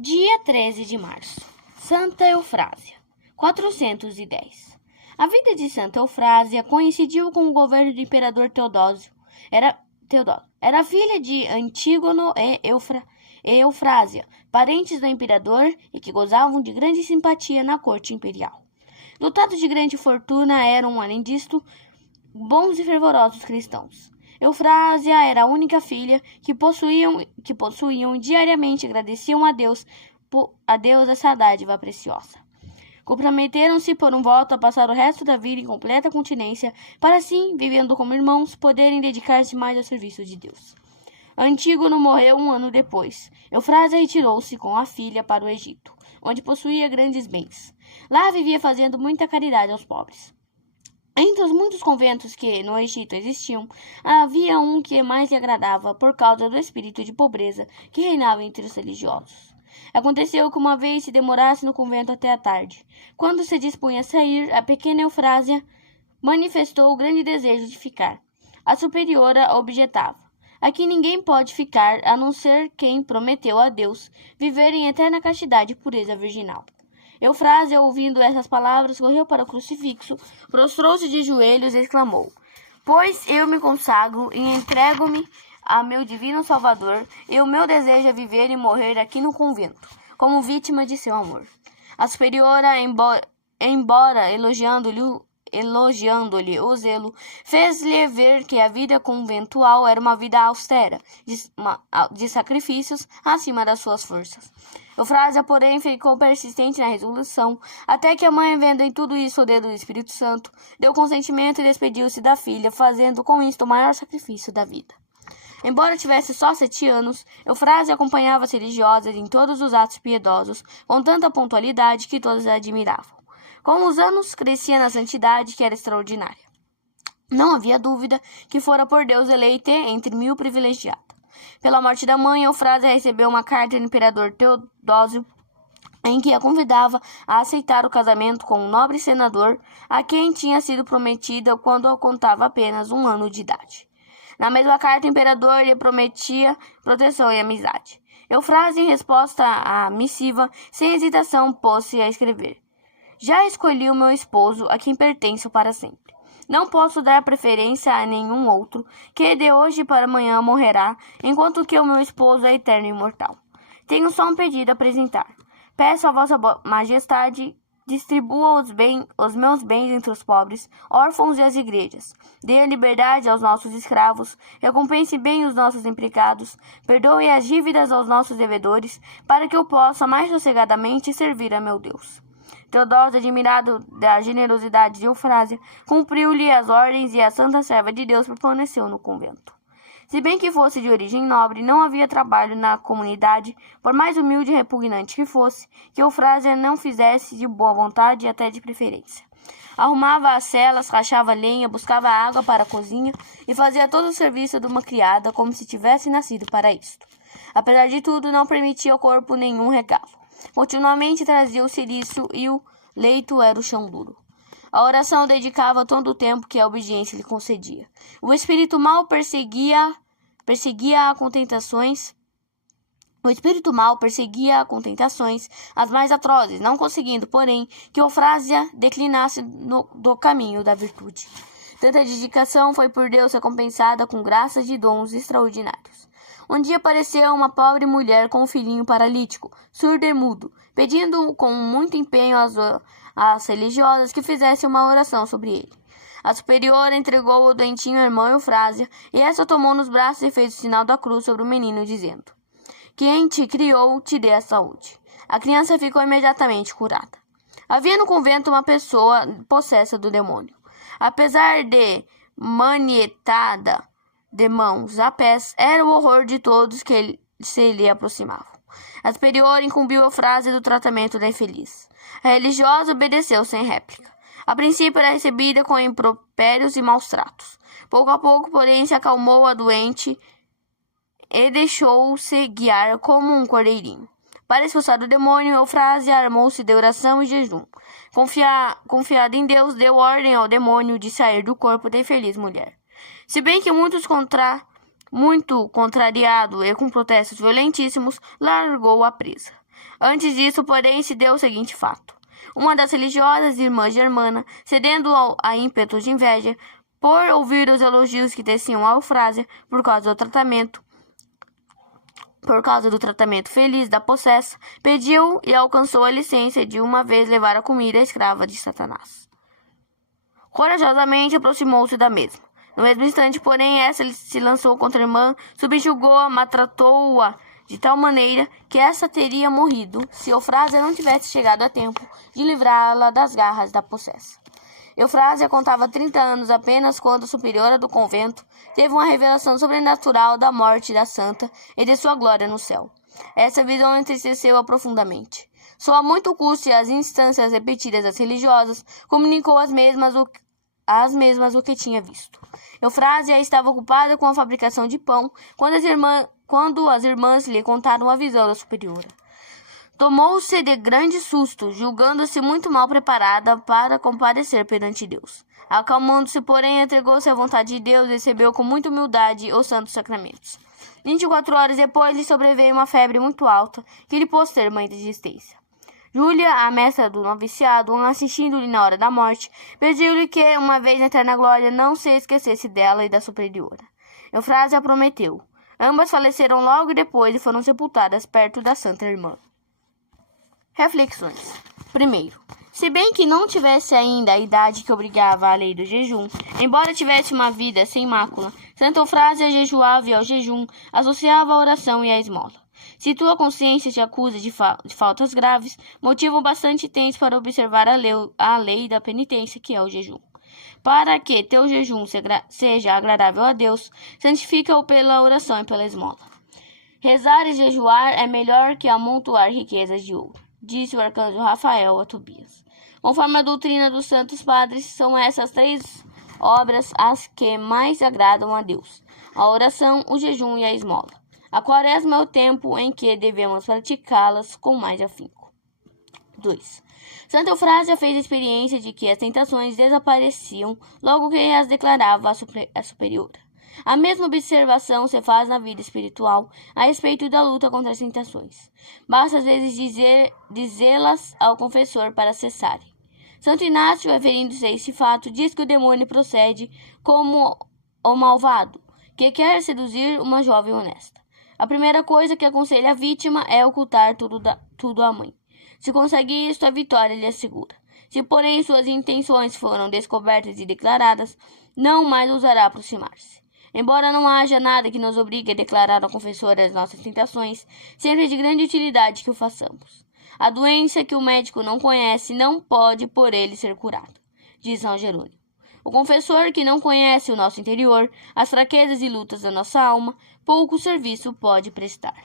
Dia 13 de março. Santa Eufrásia, 410. A vida de Santa Eufrásia coincidiu com o governo do imperador Teodósio. Era filha de Antígono e Eufrásia, parentes do imperador e que gozavam de grande simpatia na corte imperial. Dotados de grande fortuna, eram, além disto, bons e fervorosos cristãos. Eufrásia era a única filha que possuíam e diariamente agradeciam a Deus essa dádiva preciosa. Comprometeram-se por um voto a passar o resto da vida em completa continência, para assim, vivendo como irmãos, poderem dedicar-se mais ao serviço de Deus. Antígono morreu um ano depois. Eufrásia retirou-se com a filha para o Egito, onde possuía grandes bens. Lá vivia fazendo muita caridade aos pobres. Entre os muitos conventos que no Egito existiam, havia um que mais lhe agradava por causa do espírito de pobreza que reinava entre os religiosos. Aconteceu que uma vez se demorasse no convento até a tarde. Quando se dispunha a sair, a pequena Eufrásia manifestou o grande desejo de ficar. A superiora objetava: aqui ninguém pode ficar, a não ser quem prometeu a Deus viver em eterna castidade e pureza virginal. Eufrásia, ouvindo essas palavras, correu para o crucifixo, prostrou-se de joelhos e exclamou: pois eu me consagro e entrego-me a meu divino Salvador, e o meu desejo é viver e morrer aqui no convento, como vítima de seu amor. A superiora, embora elogiando-lhe o zelo, fez-lhe ver que a vida conventual era uma vida austera, de sacrifícios acima das suas forças. Eufrásia, porém, ficou persistente na resolução, até que a mãe, vendo em tudo isso o dedo do Espírito Santo, deu consentimento e despediu-se da filha, fazendo com isto o maior sacrifício da vida. Embora tivesse só 7 anos, Eufrásia acompanhava as religiosas em todos os atos piedosos, com tanta pontualidade que todos a admiravam. Com os anos, crescia na santidade, que era extraordinária. Não havia dúvida que fora por Deus eleita entre 1000 privilegiada. Pela morte da mãe, Eufrásia recebeu uma carta do imperador Teodósio, em que a convidava a aceitar o casamento com um nobre senador, a quem tinha sido prometida quando contava apenas 1 ano de idade. Na mesma carta, o imperador lhe prometia proteção e amizade. Eufrásia, em resposta à missiva, sem hesitação, pôs-se a escrever: já escolhi o meu esposo, a quem pertenço para sempre. Não posso dar preferência a nenhum outro, que de hoje para amanhã morrerá, enquanto que o meu esposo é eterno e imortal. Tenho só um pedido a apresentar. Peço a vossa majestade, distribua os meus bens entre os pobres, órfãos e as igrejas. Dê a liberdade aos nossos escravos, recompense bem os nossos empregados, perdoe as dívidas aos nossos devedores, para que eu possa mais sossegadamente servir a meu Deus. Teodósio, admirado da generosidade de Eufrásia, cumpriu-lhe as ordens e a santa serva de Deus permaneceu no convento. Se bem que fosse de origem nobre, não havia trabalho na comunidade, por mais humilde e repugnante que fosse, que Eufrásia não fizesse de boa vontade e até de preferência. Arrumava as celas, rachava lenha, buscava água para a cozinha e fazia todo o serviço de uma criada, como se tivesse nascido para isto. Apesar de tudo, não permitia ao corpo nenhum regalo. Continuamente trazia o ciriço e o leito era o chão duro. A oração dedicava todo o tempo que a obediência lhe concedia. O espírito mal perseguia a contentações, as mais atrozes, não conseguindo, porém, que Eufrásia declinasse do caminho da virtude. Tanta dedicação foi por Deus recompensada com graças e dons extraordinários. Um dia apareceu uma pobre mulher com um filhinho paralítico, surdo e mudo, pedindo com muito empenho às religiosas que fizessem uma oração sobre ele. A superiora entregou o doentinho à irmã Eufrásia, e essa tomou nos braços e fez o sinal da cruz sobre o menino, dizendo: quem te criou te dê a saúde. A criança ficou imediatamente curada. Havia no convento uma pessoa possessa do demônio. Apesar de manietada de mãos a pés, era o horror de todos que se lhe aproximavam. A superiora incumbiu Eufrásia do tratamento da infeliz. A religiosa obedeceu sem réplica. A princípio era recebida com impropérios e maus tratos. Pouco a pouco, porém, se acalmou a doente e deixou-se guiar como um cordeirinho. Para expulsar o demônio, Eufrásia armou-se de oração e jejum. Confiada em Deus, deu ordem ao demônio de sair do corpo da infeliz mulher. Se bem que muitos muito contrariado e com protestos violentíssimos, largou a presa. Antes disso, porém, se deu o seguinte fato. Uma das religiosas irmãs Germana, cedendo a ímpetos de inveja, por ouvir os elogios que teciam a Eufrásia por causa do tratamento feliz da possessa, pediu e alcançou a licença de uma vez levar a comida à escrava de Satanás. Corajosamente aproximou-se da mesma. No mesmo instante, porém, essa se lançou contra a irmã, subjugou-a, maltratou-a de tal maneira que essa teria morrido se Eufrásia não tivesse chegado a tempo de livrá-la das garras da possessa. Eufrásia contava 30 anos apenas quando a superiora do convento teve uma revelação sobrenatural da morte da santa e de sua glória no céu. Essa visão entristeceu-a profundamente. Só a muito custo e às instâncias repetidas das religiosas comunicou às mesmas o que tinha visto. Eufrásia estava ocupada com a fabricação de pão quando as irmãs lhe contaram a visão da superiora. Tomou-se de grande susto, julgando-se muito mal preparada para comparecer perante Deus. Acalmando-se, porém, entregou-se à vontade de Deus e recebeu com muita humildade os santos sacramentos. 24 horas depois lhe sobreveio uma febre muito alta, que lhe pôs termo à indigestência. Júlia, a mestra do noviciado, assistindo-lhe na hora da morte, pediu-lhe que, uma vez na eterna glória, não se esquecesse dela e da superiora. Eufrásia prometeu. Ambas faleceram logo depois e foram sepultadas perto da Santa Irmã. Reflexões. Primeiro, se bem que não tivesse ainda a idade que obrigava a lei do jejum, embora tivesse uma vida sem mácula, Santa Eufrásia jejuava e ao jejum associava a oração e a esmola. Se tua consciência te acusa de faltas graves, motivo bastante tens para observar a lei da penitência, que é o jejum. Para que teu jejum seja agradável a Deus, santifica-o pela oração e pela esmola. Rezar e jejuar é melhor que amontoar riquezas de ouro, disse o arcanjo Rafael a Tobias. Conforme a doutrina dos santos padres, são essas 3 obras as que mais agradam a Deus: a oração, o jejum e a esmola. A quaresma é o tempo em que devemos praticá-las com mais afinco. 2. Santa Eufrásia fez a experiência de que as tentações desapareciam logo que as declarava a superiora. A mesma observação se faz na vida espiritual a respeito da luta contra as tentações. Basta às vezes dizê-las ao confessor para cessarem. Santo Inácio, referindo-se a esse fato, diz que o demônio procede como o malvado, que quer seduzir uma jovem honesta. A primeira coisa que aconselha a vítima é ocultar tudo à mãe. Se consegue isto, a vitória lhe assegura. Se, porém, suas intenções foram descobertas e declaradas, não mais ousará aproximar-se. Embora não haja nada que nos obrigue a declarar ao confessor as nossas tentações, sempre é de grande utilidade que o façamos. A doença que o médico não conhece não pode por ele ser curada, diz São Jerônimo. O confessor que não conhece o nosso interior, as fraquezas e lutas da nossa alma, pouco serviço pode prestar.